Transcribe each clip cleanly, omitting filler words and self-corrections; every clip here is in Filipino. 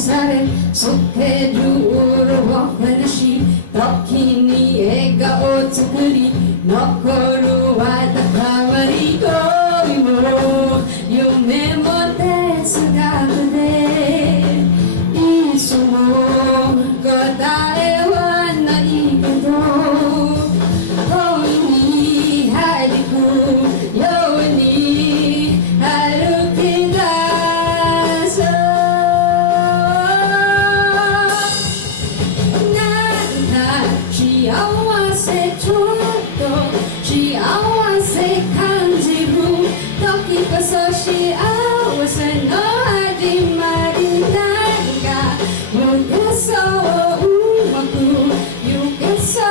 されスケジュールをこなし時に笑顔を作り残るは高まり恋も夢も哲学でいつも答えはないけど恋に入り込むように歩き出そうなんか幸せちょっと幸せ感じる時こそ幸せの始まりなんか動けそううまく行けそう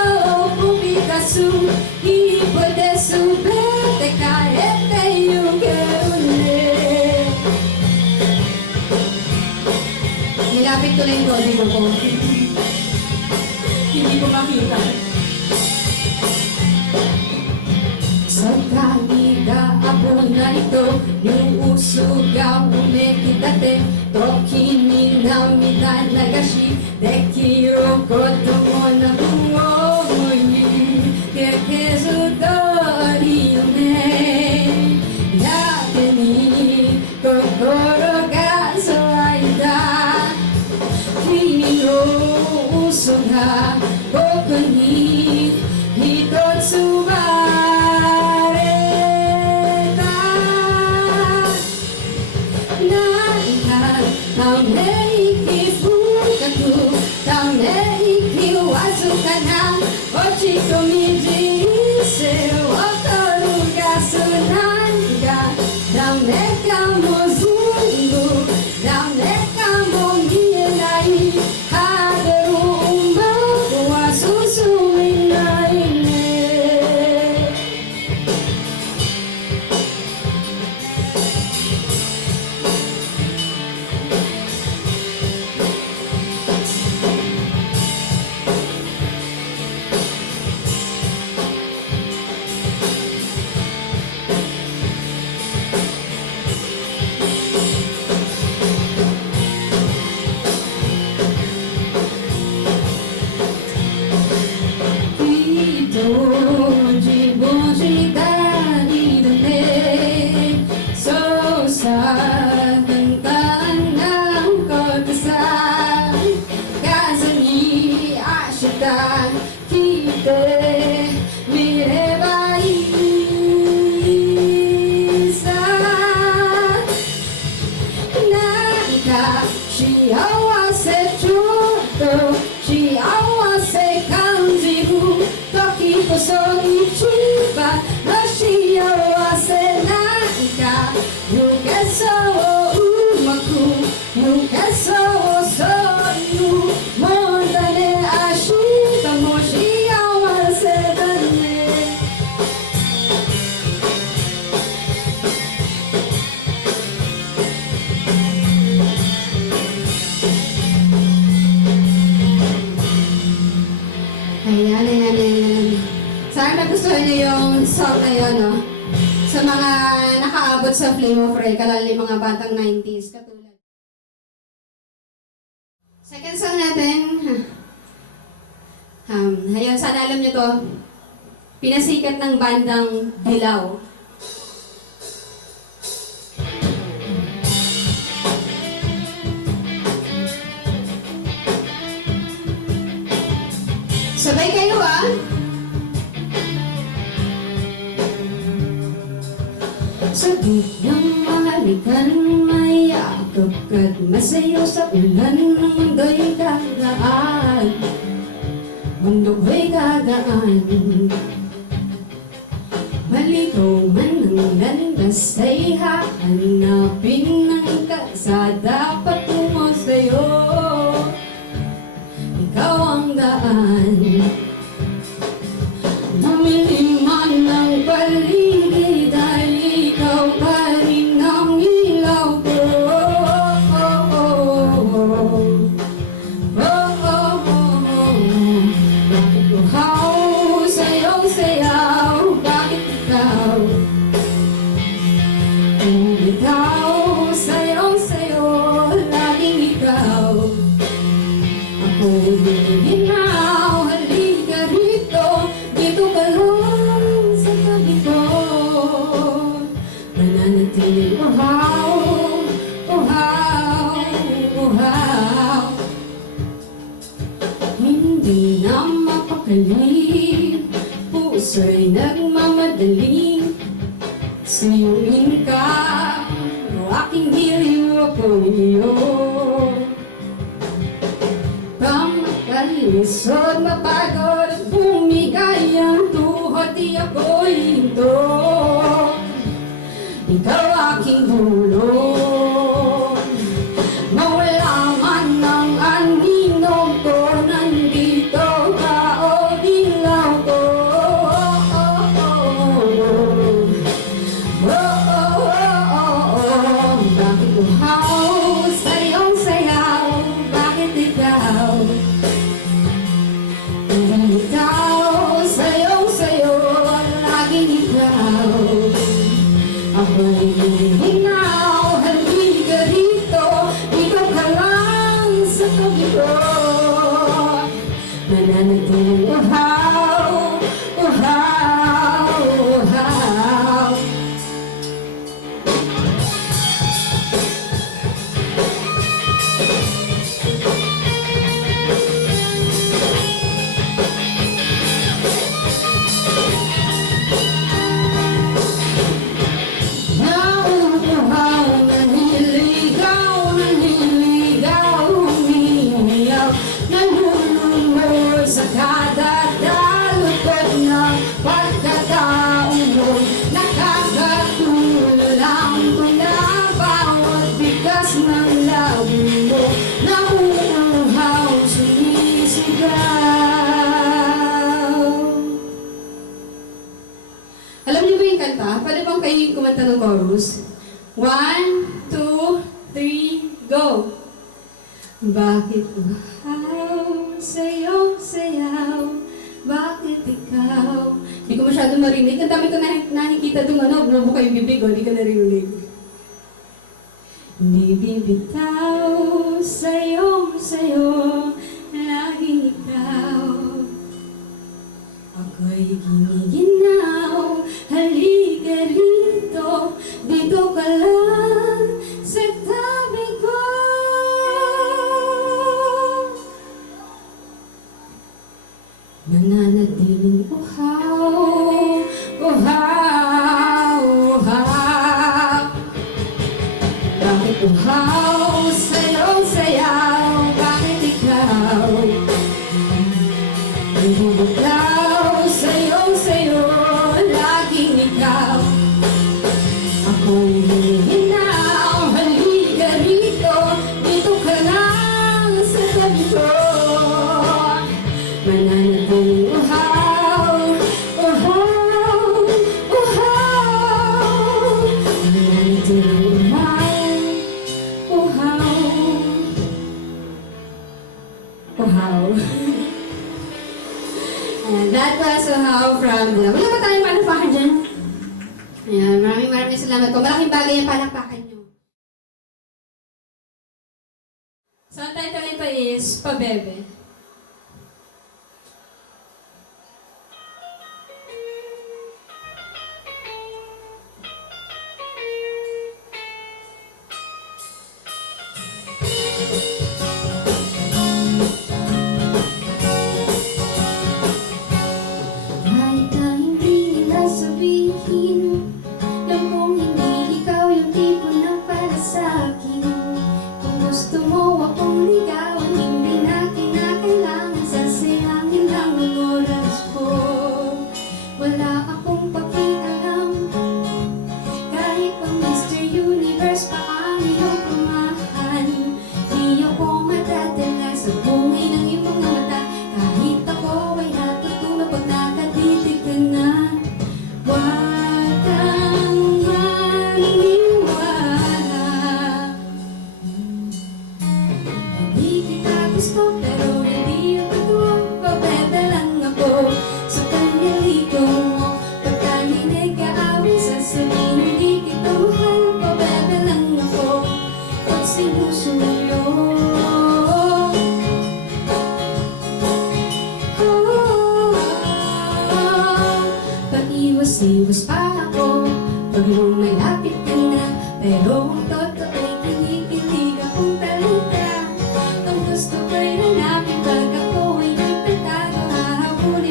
踏み出す一歩で全て変えてゆけるね Nilapit ko lang yung kodigo ko hindi ko makita sa kaniga ako na ito yung usugang umekitate toki ni namida nagashi dekiru koto mo na bumoy kekezu dori yo ne yate ni kokoro ga soraida kimi no uso ga boku ni hitotsu waため息深くため息わずかな落ち込み人生を取るガスなんかダメかも全部ダメかも見えないハードルうまくは進めないね自分次第だねそうさ簡単なことさ数に明日聞いてみればいいさなんか幸せちょっと幸せ感じる時こそ一番の幸せなんか抜けそううまく抜けそうそういうもんだね明日も幸せだねAyan, ayan, ayan. Sana nagustuhan niyo yung song na yun, no? Sa mga nakaabot sa Flame of Ray, kalala yung mga batang 90s, katulad. Second song natin, ayun, sana alam niyo to, pinasikat ng bandang Dilaw. Sabay kayo Sabi ng mahalikan, mayakap ka't masayaw sa ulan ng mundo'y gagaan. Mundo ko'y gagaan. Maligaw man ang landas ay hahanapin ng kalsada patungo sa'yo. Ikaw ang daan. Namili man ng paligid ay ikaw pa rin ang ilaw ko. Bakit uhaw sa'yong sayaw? Bakit ikaw? Kung ikaw sa'yong sayo, laging ikaw. halip, puso'y nagmamadaling suyuin ka, o aking hiliw ako'y iyo. Pamakalisod, mapagod at bumigay ang tuhod, di ako'y hinto. Ikaw aking dulong, mawala man ang anino ko, nandito ka o dilaw ko. Bakit uhaw, sayong sayaw, bakit ikaw? Ikaw, sayong sayo, laging ikaw. Ako'y hinaw, halika rito, ikaw ka lang sa tabi ko. Mananatiling uhaw, uhaw, uhaw. Sa kada dalukod ng pagkataon mo, nakakatulang ko na bawat bigas ng labi mo, nauuhaw, sumisigaw. Alam niyo ba yung kanta? Pwede bang kayo kumanta ng chorus? 1, 2, 3, go! Bakit uhaw, sayong sayaw, bakit ikaw? Di ko masyado marinig. Ang dami ko nakikita doon, bumo kayo bibig, di ka narinig. Di bibitaw, sayong sayo, laging ikaw. Ako'y giniginaw, halika rito, dito ka lang sa tabi ko. Nananatiling uhaw, uhaw, uhaw. Bakit uhaw, sayong sayaw, bakit ikaw? Bubuglaw, sayong sayo, laging ikaw. Ako'y hinaw, halika rito, dito ka lang sa tabi ko. Mananatiling uhaw, uhaw, uhaw. Mananatiling uhaw, uhaw, uhaw. And that was uhaw from the... Wala ba tayong palakpakan dyan? Ayan, maraming salamat po. Malaking bagay yung palakpakan nyo. So, ang title nito is Pabebe. Kahit na hindi nila sabihin, alam kong hindi ikaw yung tipo na para sa akin. Kung gusto mo akong ligawan, hindi na kinakailangan sasayangin lang ang oras ko. Wala akong pakialam, kahit pang Mr. Universe pa ang iyong pamahan. Di ako madadala sa bungay ng iyong mga mata, kahit ako ay natutunan pag nakatitig ka na. Huwag kang maniniwala, hindi kita gusto pero hindi yung totoo. Pabebe lang ako sa panyaliko mo. Pagka ninag-aaway, sasabihin hindi kita mahal. Pabebe lang ako pag sinusuyo. Pag-iwas-iwas pa ako pag lumalapit ka na, pero ang totoo'y kinikilig akong talita. Ang gusto ko'y hanapin pag ako ay nagtatago, hahabulin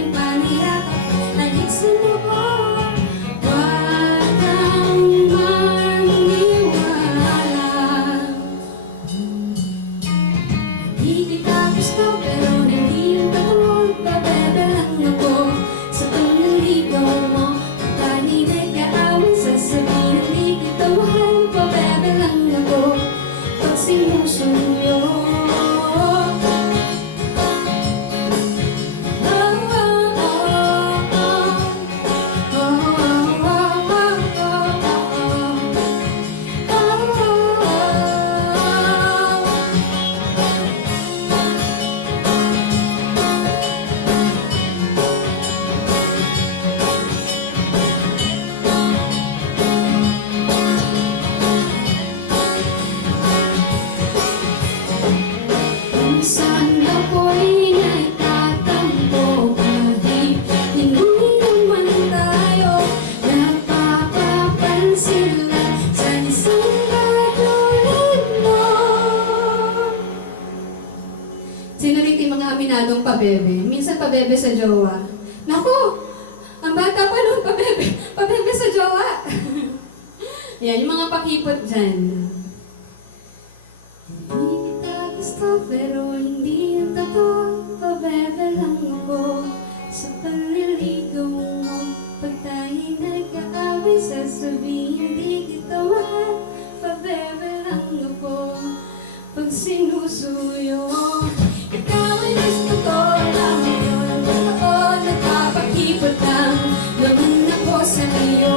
kita gusto pero hindi yung totoo. Pabebe lang ako sa panliligaw mo. Tayo nag-aaway, sasabihin hindi kita mahal. Pabebe lang ako pag sinusuyo. Minsan ako'y nagtatampo kahit hindi naman tayo napapapansin lang sa isang katulad mo. Sino rito yung mga aminadong pabebe? Minsan pabebe sa jowa. Naku! Ang bata pa nun, pabebe sa jowa. Yan, yung mga pakipot dyan. Hindi kita gusto pero hindi yung totoo. Pabebe lang ako sa panliligaw mo. Pag tayo'y nag-aaway, sasabihin hindi kita mahal. Pabebe lang ako pag sinusuyo. Ikaw ay gusto ko lang ngayon ang totoo. Nagpapakipot lang naman ako sa iyo.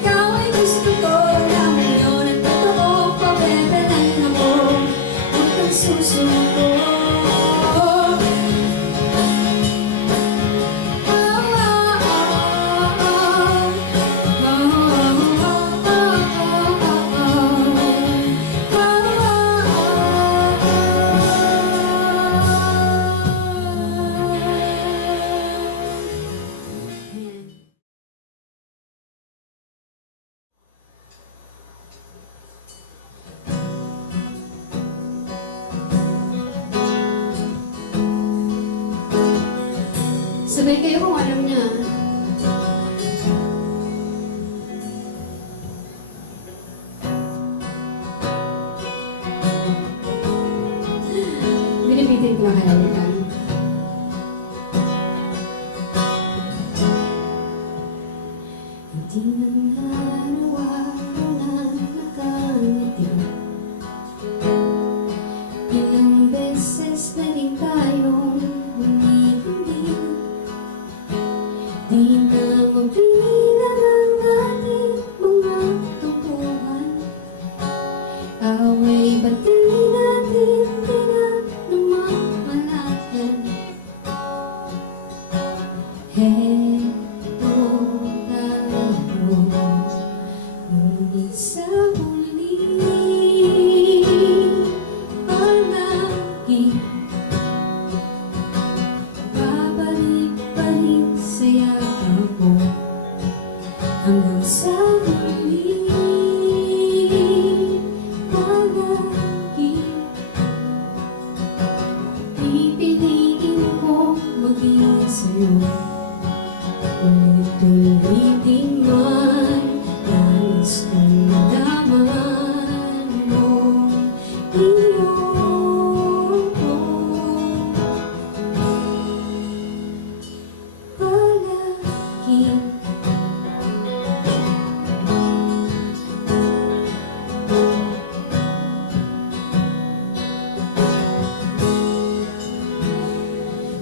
Ikaw ay gusto ko lang ngayon ang totoo. Pabebe lang ako pag susuko. Sabay kayo kung alam niya. Binibitin ko lang halalitan. Hindi na araw-araw na nakangiti. Ilang beses na rin tayong hindi. Di na mabilang ang ating mga tampuhan. Away ba't di natin di na namamalayan? Heto tayo, ngunit sa huli palagi babalik pa rin sa'yo ako hanggang sa huli. Palagi pipiliin ko maging sa'yo. Ulit-ulitin man nais kong malaman mo iyo. Palagi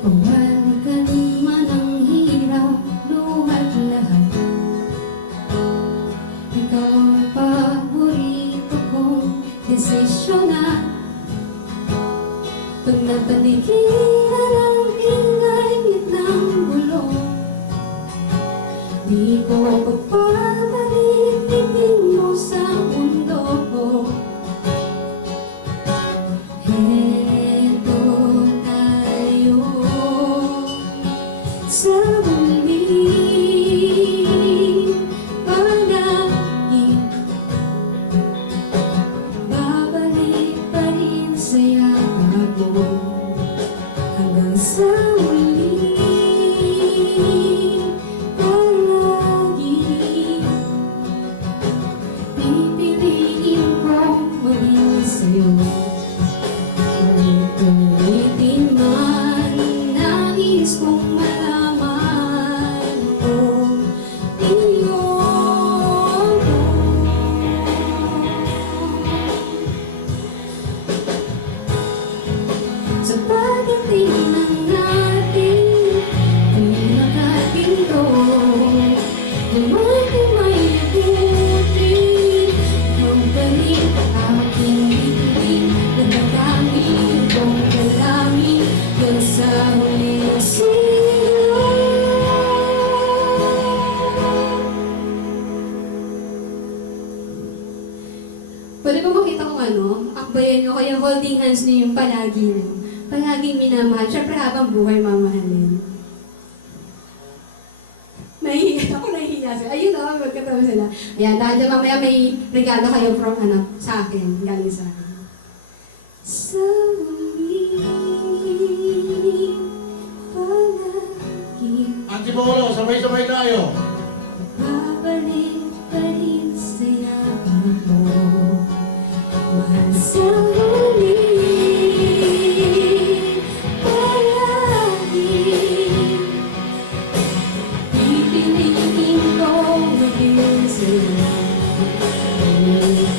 Uwalikan man ang hirap, luhat lahat. Ikaw ang paborito kong desisyonan. Pag napanigilan ang ingay ng gulo, di ko pagpapalitin mo sa mundo ko. Heto tayo sa huli. Palagi babalik pa rin sa'yo ako hanggang sa huli. Palagi pipiliin kong maging sa'yo. holding hands niyo yung palagi niyo. Palaging minamahal. Siyempre habang buhay mamahalin. Ako nahihiya sila. Ayun o, magkatawa sila. Ayan, dahil mamaya may regalo kayo from sa akin. Galing sa akin. Sa huli, palagi. Auntie Bolo, sabay-sabay tayo. Babalik pa rin sa yaman mo. Mahal sa huli, palagi. Pipiliin ko maging sa'yo.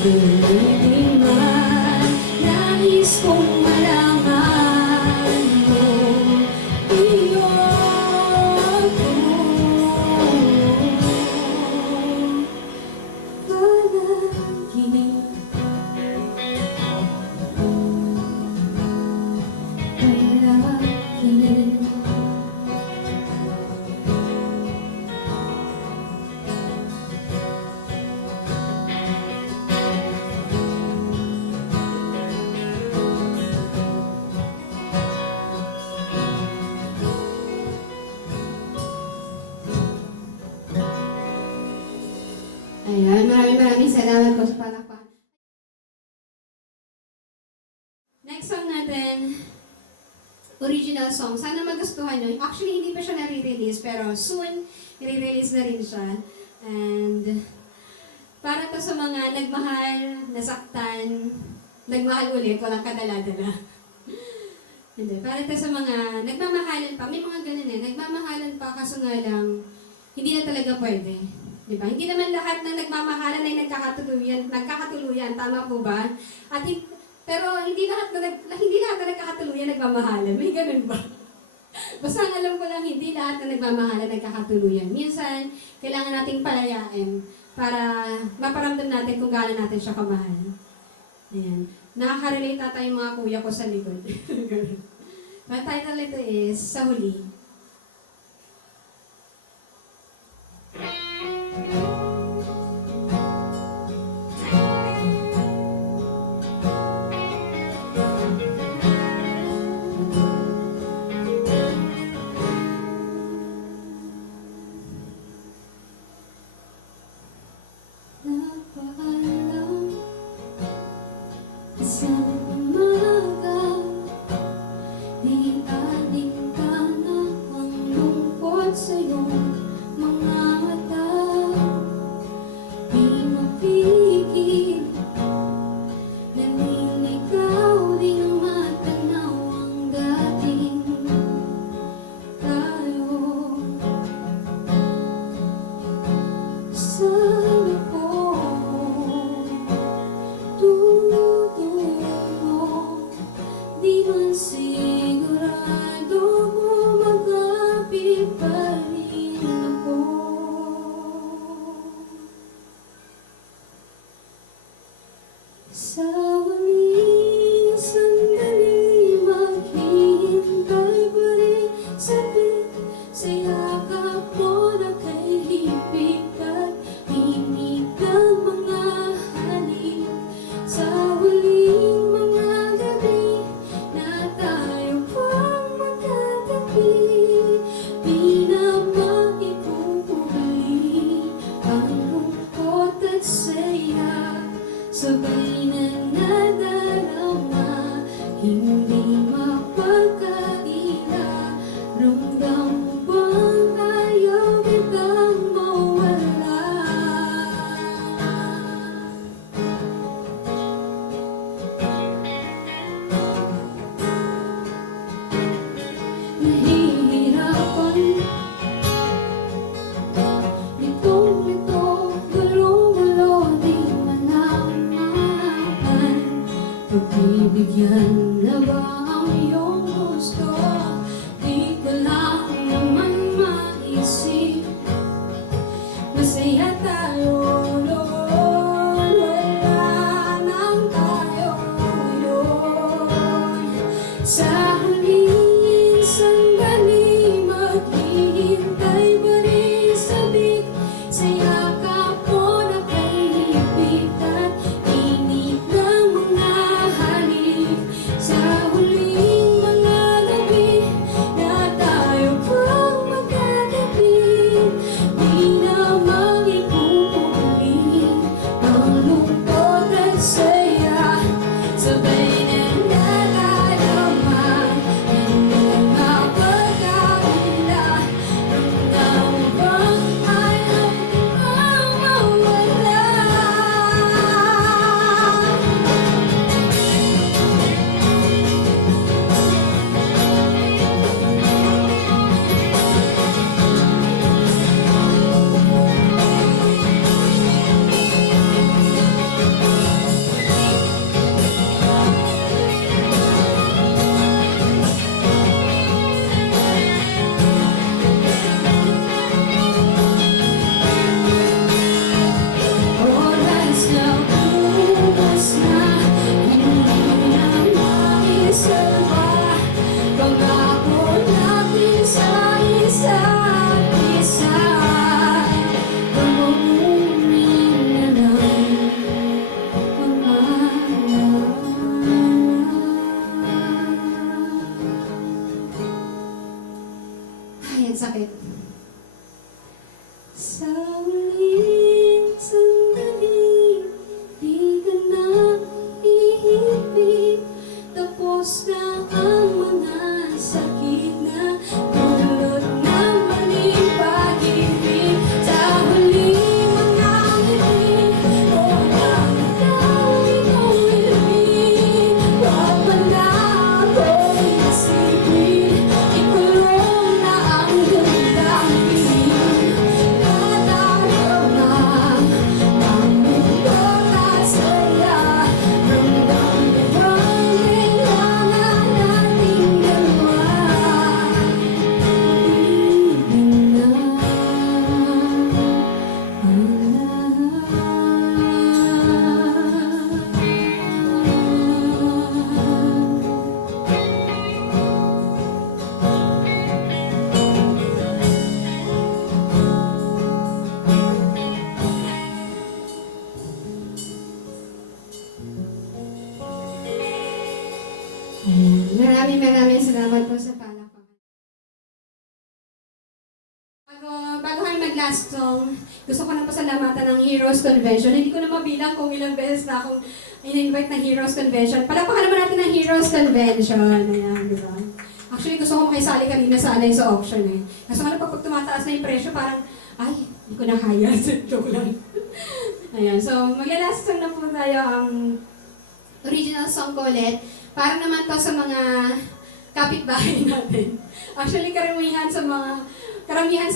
Pipiliin man, nais kong malaman mo. Iyon ko. Ayan, maraming salamat po sa palakpakan. Next song natin, original song. Sana magustuhan nyo. Actually, hindi pa siya nare-release, pero soon, i-release na rin siya. And, para to sa mga nagmahal, nasaktan, nagmahal ulit, walang kadala-dala. Hindi, para to sa mga nagmamahalan pa. May mga ganun nagmamahalan pa, kaso nga lang, hindi na talaga pwede. Diba? Hindi naman lahat na nagmamahalan ay nagkakatuluyan, tama po ba? Pero hindi lahat na nagkakatuluyan nagmamahalan. May ganun ba? Basta ang alam ko lang, hindi lahat na nagmamahalan nagkakatuluyan. Minsan, kailangan nating palayain para maparamdam natin kung gaano natin siya kamahal. Ayan. Nakaka-relate ata yung mga kuya ko sa likod. Ang title nito is, Sa Huli. Isang umaga, di aling ka na ang lungkot sa iyong mga mata. Di mapigil, naniligaw di na matanaw ang dating tayo. Sana po di man sigurado kung magkapit pa rin ako. Sa huling sandali, maghihintay pa rin sabik sa yakap mo na kay hipit at pinig ng mga halik. Sa huling mga gabi na tayo pang magkatabi, di na maipupuli ang lungkot at saya, sabay na nadarama, hindi mapagkaila. Ramdam mo bang ayaw kitang mawala? Nahihirapan, litong-lito, gulo-gulo, di malaman. Pagbibigyan na ba ang iyong gusto? Di ko lang naman maisip. Masaya tayo noon, wala nang tayo yun. Sa huling sandali, maghihintay pa rin sabik sa yakap mo na kay hipit at init ng mga halik. sakit. Sa huling sandali, di ka na iibig. Tapos na ang mga sakit na dulot ng maling pag-ibig. Sa huling mga ngiti, o ang ikaw inuwi. Huwag man na akong isipin, ikulong na ang damdamin. Natalo na ang mundo na saya. Ramdam mo bang kailangan nating dalawa? Ibig na ang lahat. Maraming salamat po sa palakpakan. Bago kami mag-last song, gusto ko na pasalamatan ng Heroes Convention. Hindi ko na mabilang kung ilang beses na akong in-invite ng Heroes Convention. Palakpakan naman natin ng Heroes Convention. Ayan, di ba? Actually, gusto ko makisali kanina sana yung sa auction eh. Kaso nga pag tumataas na yung presyo, parang, ay, hindi ko na kaya. Joke lang. Ayan, so mag-last song na po tayo ang original song ko ulit. Para naman to sa mga kapitbahay natin. Actually, karamihan sa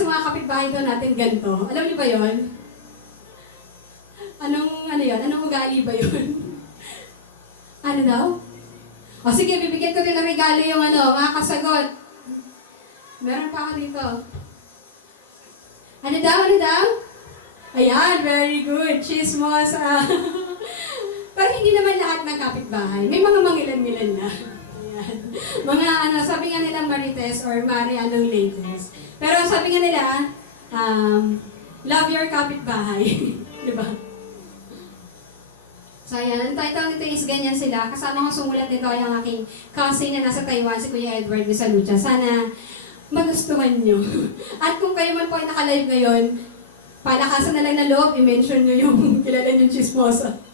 mga kapitbahay doon natin ganito. Alam niyo ba yon? Ano yun? Anong ugali ba yun? Ano daw? O sige, bibigyan ko din ng regalo yung mga kasagot. Meron pa ako dito. Ano daw? Ayan, very good. Chismos. Pero hindi naman lahat ng kapitbahay. May mga mangilan-ngilan na. Ayan. Mga sabi nga nila Marites or Mari anong latest. Pero sabi nga nila, love your kapitbahay. Diba? So ayan, ang title nito is Ganyan Sila. Kasama ko sumulat nito ay ang aking cousin na nasa Taiwan, si Kuya Edward Visalucha. Sana magustuhan nyo. At kung kayo man po ay nakalive ngayon, palakasan na lang na loob, i-mention nyo yung kilala yung chismosa.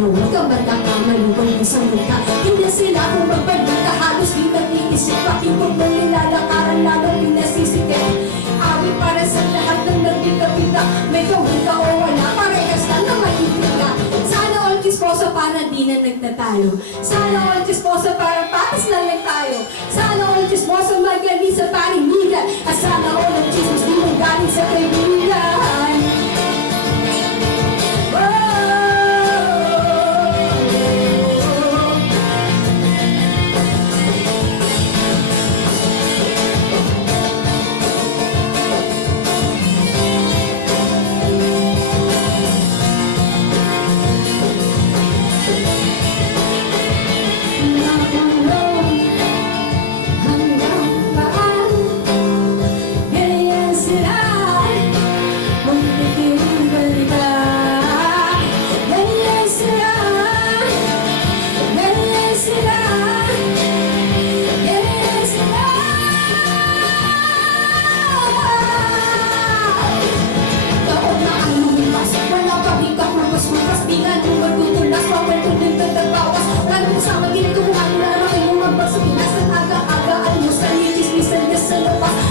na huwag kang magkakamali kung isang mukha. Hindi sila kung magbalita, halos di nag-iisip. Pakipag mo nilalakaran, lalo pinasisikip. Awit para sa lahat ng nagpita-pita. May gawin ka o wala, parehas lang na maibig ka. Sana all kisposa para di na nagtatalo. Sana all kisposa para patas na lang tayo. Sana all kisposa magaling sa parinigan. At sana all ang chismis di mo galing sa kaibigan.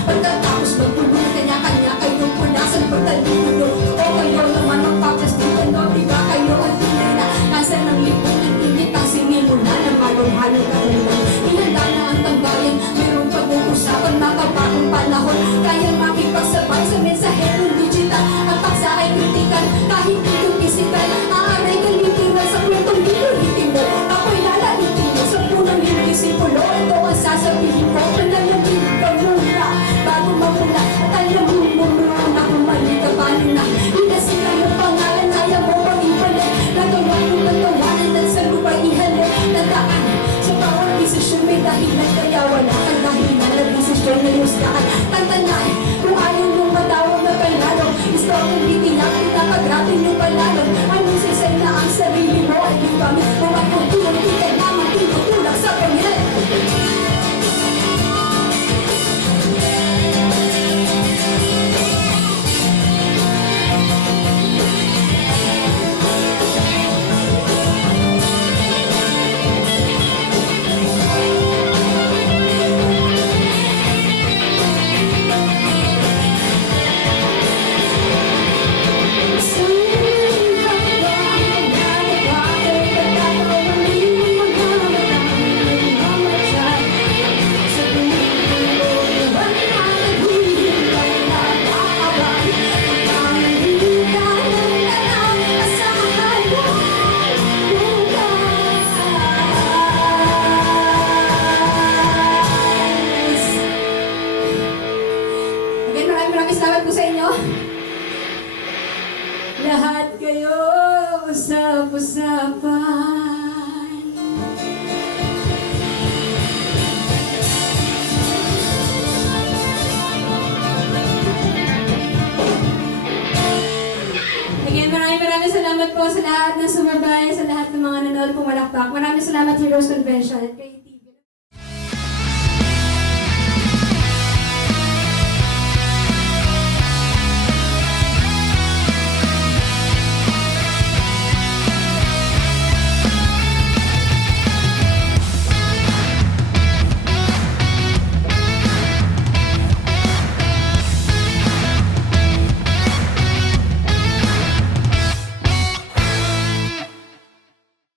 Pagkatapos magpulong kanya-kanya kayong punasan pagkalitulo. O kayo naman magpaplastikan, mabiga kayo at tunay na nasa ng lipunan, init ang sinimula na malong-halong kagalan. Ihanda na ang tambayan, mayroong pag-uusapan, makapagong panahon. Kaya makipagsabay sa mensaherong digital. Ang paksa ay kritikan, kahit itong pisikal. Aaray kalitiran sa kwentong linulitin mo. Ako'y lalalitin mo sa punang hindi sipulo. Ito ang sasabihin ko, panalamin ka muna bago mapula. At alam mo muna kung mali ka paano na. Hinasilan mo pangalan, ayaw mo pang ibalik. Nagawa mo nagawanan at sa lupa ihalik. Nadaan sa bawat desisyon may dahilan, kaya wala kang dahilan na desisyon na yustaan. Tantanahin kung ayaw mong matawag na panalo. Gusto akong bitiyak, pinapag-rapin yung panalo. Anong sisay na ang sarili mo ay di kami. Kung ako tulong, di ka naman tinutulak sa pangyay. Maraming salamat po sa inyo. Lahat kayo usap-usapan. Again, maraming salamat po sa lahat na sumabay, sa lahat ng mga nanonood pumalakpak. Maraming salamat, Heroes Convention.